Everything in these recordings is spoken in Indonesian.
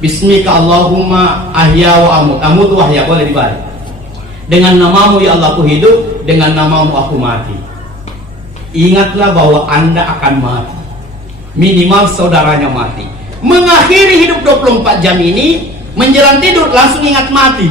Bismika Allahumma ahya wa amut. Amut wa ahya, boleh dibalik. Dengan namamu ya Allah aku hidup, dengan namamu aku mati. Ingatlah bahwa Anda akan mati. Minimal saudaranya mati. Mengakhiri hidup 24 jam ini, menjelang tidur langsung ingat mati.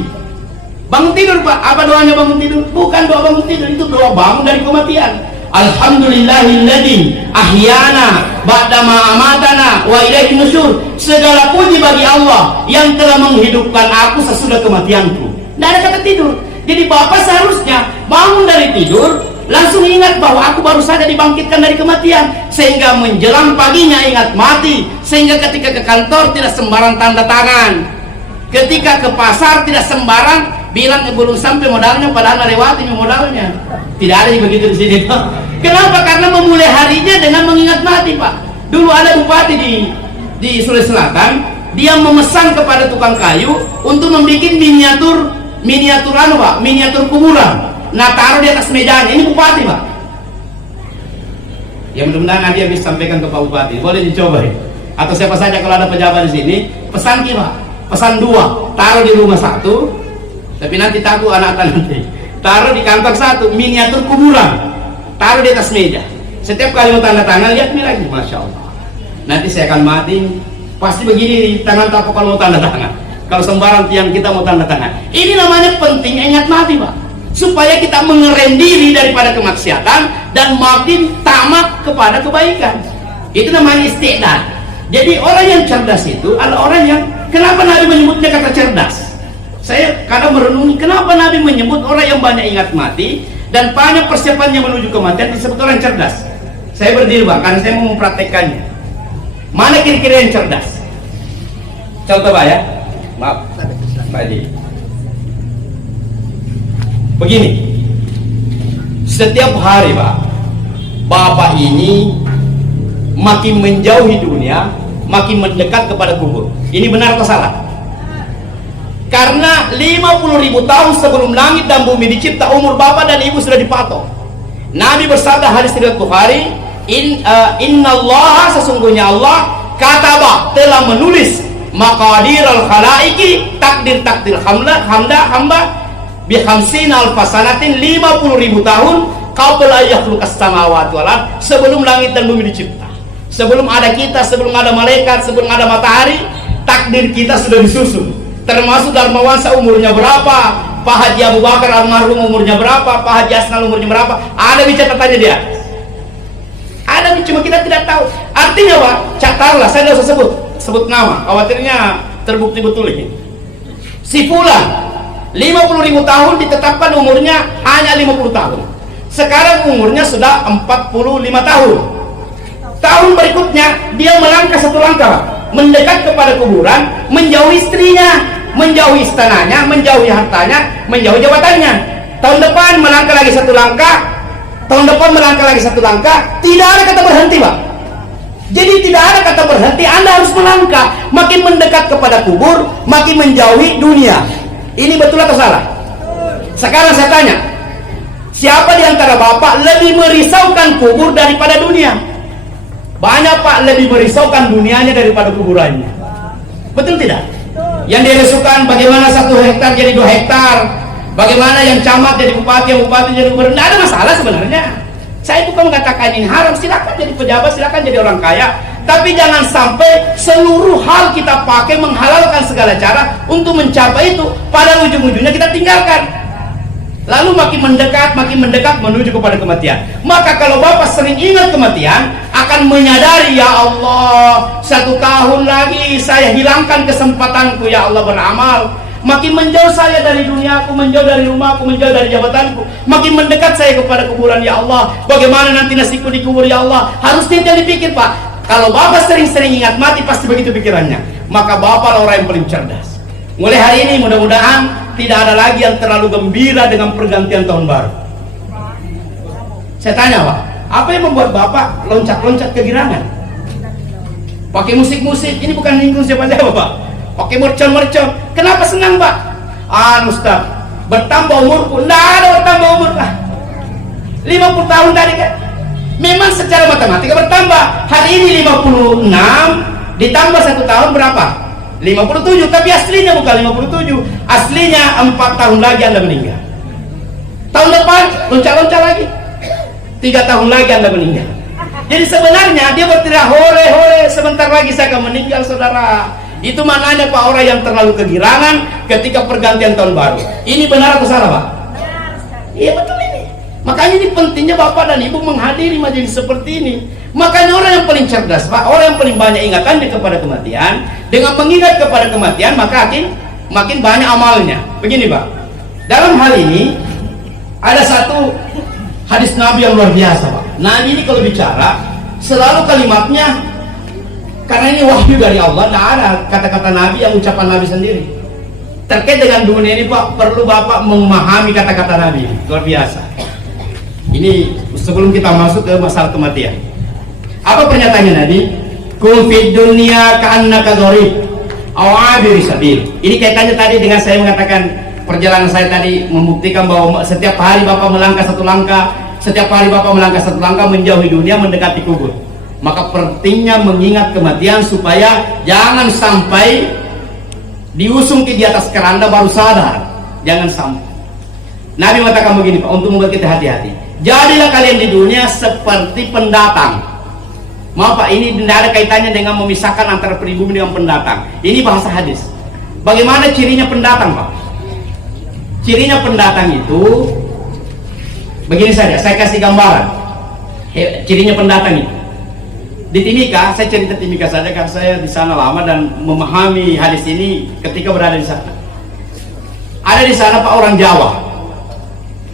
Bangun tidur Pak, apa doanya bangun tidur? Bukan doa bangun tidur, itu doa bangun dari kematian. Alhamdulillahilladzi ahyana ba'dama amatana wa ilaihi nusyur. Segala puji bagi Allah yang telah menghidupkan aku sesudah kematianku. Tidak ada kata tidur. Jadi Bapak seharusnya bangun dari tidur langsung ingat bahwa aku baru saja dibangkitkan dari kematian, sehingga menjelang paginya ingat mati, sehingga ketika ke kantor tidak sembarang tanda tangan, ketika ke pasar tidak sembarang bilang belum sampai modalnya padahal lewati modalnya. Tidak ada yang begitu di sini Pak. Kenapa? Karena memulai harinya dengan mengingat mati Pak. Dulu ada bupati di Sulawesi Selatan, dia memesan kepada tukang kayu untuk membuat miniatur Pak, miniatur kuburan. Nah taruh di atas mejanya. Ini bupati Pak. Ya mudah-mudahan nanti bisa sampaikan ke Pak Bupati. Boleh dicoba ya. Atau siapa saja kalau ada pejabat di sini, pesan Pak. Pesan 2, taruh di rumah 1. Tapi nanti takut anak-anak nanti. Taruh di kantor 1, miniatur kuburan. Taruh di atas meja. Setiap kali mau tanda tangan, lihat ini lagi, Masya Allah. Nanti saya akan mati. Pasti begini di tangan tapak kalau mau tanda tangan. Kalau sembarang tiang kita mau tanda tangan. Ini namanya penting ingat mati Pak. Supaya kita mengerem diri daripada kemaksiatan dan makin tamak kepada kebaikan. Itu namanya istiqdad. Jadi orang yang cerdas itu adalah orang yang, kenapa Nabi menyebutnya kata cerdas? Saya kadang merenungi kenapa Nabi menyebut orang yang banyak ingat mati dan banyak persiapannya menuju kematian disebut orang cerdas. Saya berdiri Pak, karena saya mau mempraktekannya. Mana kira-kira yang cerdas? Contoh Pak ya. Maaf Pak Edi. Begini, setiap hari Pak, Bapak ini makin menjauhi dunia, makin mendekat kepada kubur. Ini benar atau salah? Karena 50.000 tahun sebelum langit dan bumi dicipta, umur Bapak dan Ibu sudah dipatok. Nabi bersabda hadis riwayat Bukhari, Innallaha, sesungguhnya Allah kataba, telah menulis maqadirul khalaiki, takdir hamba bihamsin alfasanatin, 50.000 tahun qabla yakhluqas samawati wal ard, sebelum langit dan bumi dicipta. Sebelum ada kita, sebelum ada malaikat, sebelum ada matahari, takdir kita sudah disusun. Termasuk Dharmawansa umurnya berapa, Pak Haji Abu Bakar almarhum umurnya berapa, Pak Haji Asnal umurnya berapa, ada di catatannya dia. Ada, cuma kita tidak tahu. Artinya Pak, catatlah, saya tidak usah sebut nama, khawatirnya terbukti betul ini. Si Fulan 50.000 tahun ditetapkan umurnya hanya 50 tahun. Sekarang umurnya sudah 45 tahun. Tahun berikutnya dia melangkah 1 langkah, mendekat kepada kuburan, menjauhi istrinya, menjauhi istananya, menjauhi hartanya, menjauhi jabatannya. Tahun depan melangkah lagi 1 langkah, tahun depan melangkah lagi 1 langkah. Tidak ada kata berhenti Pak. Jadi tidak ada kata berhenti, Anda harus melangkah, makin mendekat kepada kubur, makin menjauhi dunia. Ini betul atau salah? Sekarang saya tanya, siapa di antara Bapak lebih merisaukan kubur daripada dunia? Banyak Pak lebih merisaukan dunianya daripada kuburannya. Betul tidak? Yang dia risaukan bagaimana 1 hektar jadi 2 hektar, bagaimana yang camat jadi bupati, yang bupati jadi gubernur. Tidak ada masalah sebenarnya. Saya bukan mengatakan ini haram, silakan jadi pejabat, silakan jadi orang kaya, tapi jangan sampai seluruh hal kita pakai menghalalkan segala cara untuk mencapai itu, pada ujung-ujungnya kita tinggalkan. Lalu makin mendekat menuju kepada kematian. Maka kalau Bapak sering ingat kematian, akan menyadari, ya Allah, 1 tahun lagi saya hilangkan kesempatanku ya Allah beramal. Makin menjauh saya dari duniaku, menjauh dari rumahku, menjauh dari jabatanku, makin mendekat saya kepada kuburan ya Allah. Bagaimana nanti nasibku di kubur ya Allah? Harus tidak dipikir Pak. Kalau Bapak sering-sering ingat mati, pasti begitu pikirannya. Maka Bapak orang yang paling cerdas. Mulai hari ini mudah-mudahan tidak ada lagi yang terlalu gembira dengan pergantian tahun baru. Saya tanya Pak, apa yang membuat Bapak loncat-loncat kegirangan? Pakai musik-musik, ini bukan nyinggung siapa-siapa Pak. Pakai mercon-mercon, kenapa senang Pak? Ustaz, bertambah umurku. Tidak ada bertambah umur Pak. 50 tahun tadi kan memang secara matematika bertambah. Hari ini 56 ditambah 1 tahun berapa? 57, tapi aslinya bukan 57. Aslinya 4 tahun lagi Anda meninggal. Tahun depan loncat-loncat lagi. 3 tahun lagi Anda meninggal. Jadi sebenarnya dia berteriak, hore hore, sebentar lagi saya akan meninggal, saudara. Itu maknanya Pak, orang yang terlalu kegirangan ketika pergantian tahun baru. Ini benar atau salah, Pak? Iya, betul ini. Makanya ini pentingnya Bapak dan Ibu menghadiri majelis seperti ini. Makanya orang yang paling cerdas, Pak, orang yang paling banyak ingatannya kepada kematian, dengan mengingat kepada kematian maka makin banyak amalnya. Begini, Pak, dalam hal ini ada satu hadis Nabi yang luar biasa, Pak. Nabi ini kalau bicara selalu kalimatnya, karena ini wahyu dari Allah, tidak ada kata-kata Nabi yang ucapan Nabi sendiri. Terkait dengan dunia ini, Pak, perlu Bapak memahami kata-kata Nabi. Luar biasa. Ini sebelum kita masuk ke masalah kematian. Apa pernyataannya Nabi? Kun fid dunya ka'annaka gharib aw 'abir sabil. Ini kaitannya tadi dengan saya mengatakan perjalanan saya tadi, membuktikan bahwa setiap hari Bapak melangkah satu langkah, setiap hari Bapak melangkah satu langkah menjauhi dunia, mendekati kubur. Maka pentingnya mengingat kematian supaya jangan sampai diusung di atas keranda baru sadar. Jangan sampai. Nabi mengatakan begini, Pak, untuk membuat kita hati-hati. Jadilah kalian di dunia seperti pendatang. Maaf, Pak, ini tidak ada kaitannya dengan memisahkan antara pribumi dengan pendatang. Ini bahasa hadis. Bagaimana cirinya pendatang, Pak? Cirinya pendatang itu begini saja, saya kasih gambaran. Cirinya pendatang itu di Timika, saya cerita Timika saja karena saya di sana lama dan memahami hadis ini ketika berada di sana. Ada di sana Pak orang Jawa,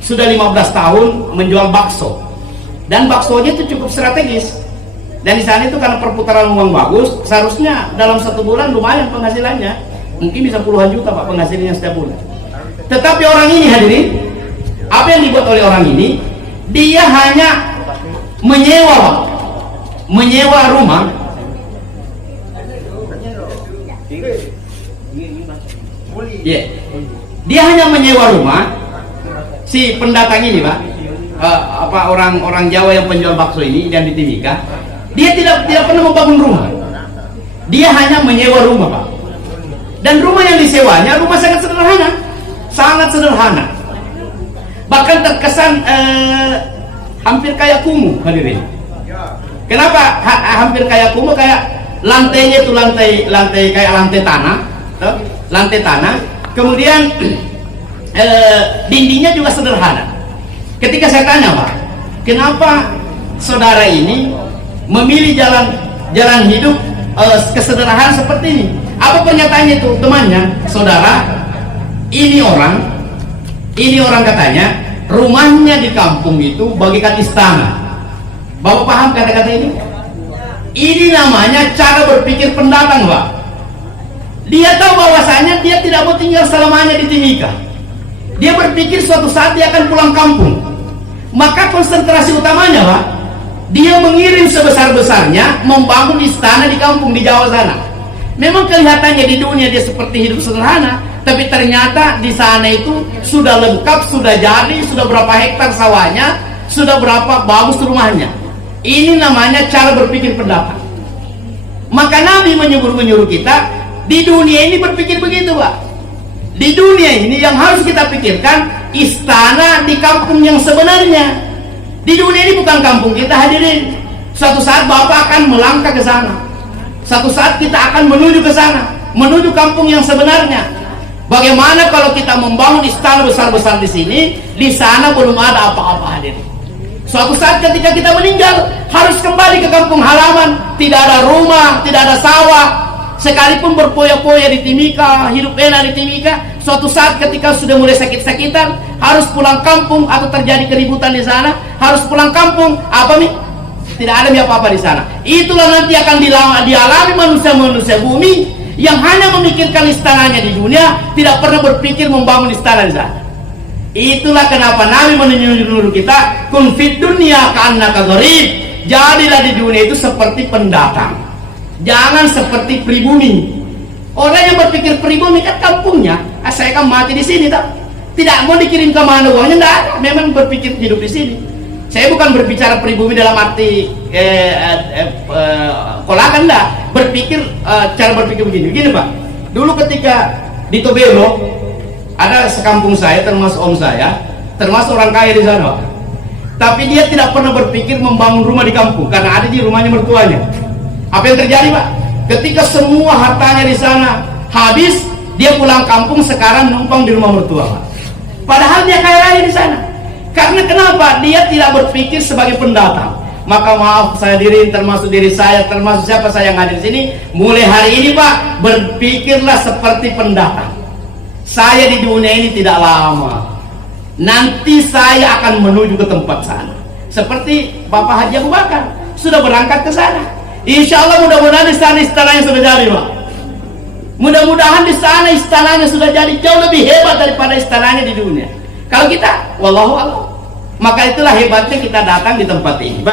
sudah 15 tahun menjual bakso, dan baksonya itu cukup strategis. Dan di sana itu karena perputaran uang bagus, seharusnya dalam 1 bulan lumayan penghasilannya, mungkin bisa puluhan juta, Pak, penghasilannya setiap bulan. Tetapi orang ini, hadirin, apa yang dibuat oleh orang ini? Dia hanya menyewa rumah. Yeah. Dia hanya menyewa rumah. Si pendatang ini, Pak, orang Jawa yang penjual bakso ini dan di Timika, dia tidak pernah membangun rumah. Dia hanya menyewa rumah, Pak. Dan rumah yang disewanya rumah sangat sederhana, bahkan terkesan hampir kayak kumuh, hadirin. Kenapa hampir kayak kumuh? Kayak lantainya itu lantai kayak lantai tanah. Kemudian dindingnya juga sederhana. Ketika saya tanya, Pak, kenapa saudara ini memilih jalan hidup kesederhanaan seperti ini? Apa pernyataannya itu? Temannya, saudara, ini orang katanya rumahnya di kampung itu bagaikan istana. Bapak paham kata-kata ini? Ini namanya cara berpikir pendatang, Pak. Dia tahu bahwasanya dia tidak mau tinggal selamanya di Timika. Dia berpikir suatu saat dia akan pulang kampung. Maka konsentrasi utamanya, Pak, dia mengirim sebesar-besarnya membangun istana di kampung di Jawa sana. Memang kelihatannya di dunia dia seperti hidup sederhana, tapi ternyata di sana itu sudah lengkap, sudah jadi, sudah berapa hektar sawahnya, sudah berapa bagus rumahnya. Ini namanya cara berpikir pendatang. Maka Nabi menyuruh kita di dunia ini berpikir begitu, Pak. Di dunia ini yang harus kita pikirkan istana di kampung yang sebenarnya. Di dunia ini bukan kampung kita, hadirin. Suatu saat Bapak akan melangkah ke sana. Suatu saat kita akan menuju ke sana, menuju kampung yang sebenarnya. Bagaimana kalau kita membangun istana besar-besar di sini, di sana belum ada apa-apa, hadirin. Suatu saat ketika kita meninggal, harus kembali ke kampung halaman. Tidak ada rumah, tidak ada sawah. Sekalipun berpoya-poya di Timika, hidup enak di Timika, suatu saat ketika sudah mulai sakit-sakitan, harus pulang kampung atau terjadi keributan di sana, harus pulang kampung. Apa nih? Tidak ada apa-apa di sana. Itulah nanti akan dialami manusia-manusia bumi yang hanya memikirkan istananya di dunia, tidak pernah berpikir membangun istana di sana. Itulah kenapa Nabi menyuruh kita, kun fid dunya ka'annaka gharib. Jadilah di dunia itu seperti pendatang. Jangan seperti pribumi. Orang yang berpikir pribumi kan kampungnya, saya akan mati di sini, tak? Tidak mau dikirim ke mana uangnya, tidak ada. Memang berpikir hidup di sini. Saya bukan berbicara pribumi dalam arti kolakan, enggak. Berpikir cara berpikir begini, Pak. Dulu ketika di Tobelo ada sekampung saya, termasuk om saya, termasuk orang kaya di sana, Pak. Tapi dia tidak pernah berpikir membangun rumah di kampung karena ada di rumahnya mertuanya. Apa yang terjadi, Pak? Ketika semua hartanya di sana habis, dia pulang kampung, sekarang numpang di rumah mertua, Pak. Padahal dia kaya raya di sana. Karena kenapa? Dia tidak berpikir sebagai pendatang. Maka maaf saya diri, termasuk diri saya, termasuk siapa saya yang hadir di sini, mulai hari ini, Pak, berpikirlah seperti pendatang. Saya di dunia ini tidak lama. Nanti saya akan menuju ke tempat sana. Seperti Bapak Haji Abu Bakar sudah berangkat ke sana. Insya Allah mudah-mudahan di sana istananya sudah jadi, Pak. Mudah-mudahan di sana istananya sudah jadi jauh lebih hebat daripada istananya di dunia. Kalau kita, wallahu a'lam. Maka itulah hebatnya kita datang di tempat ini.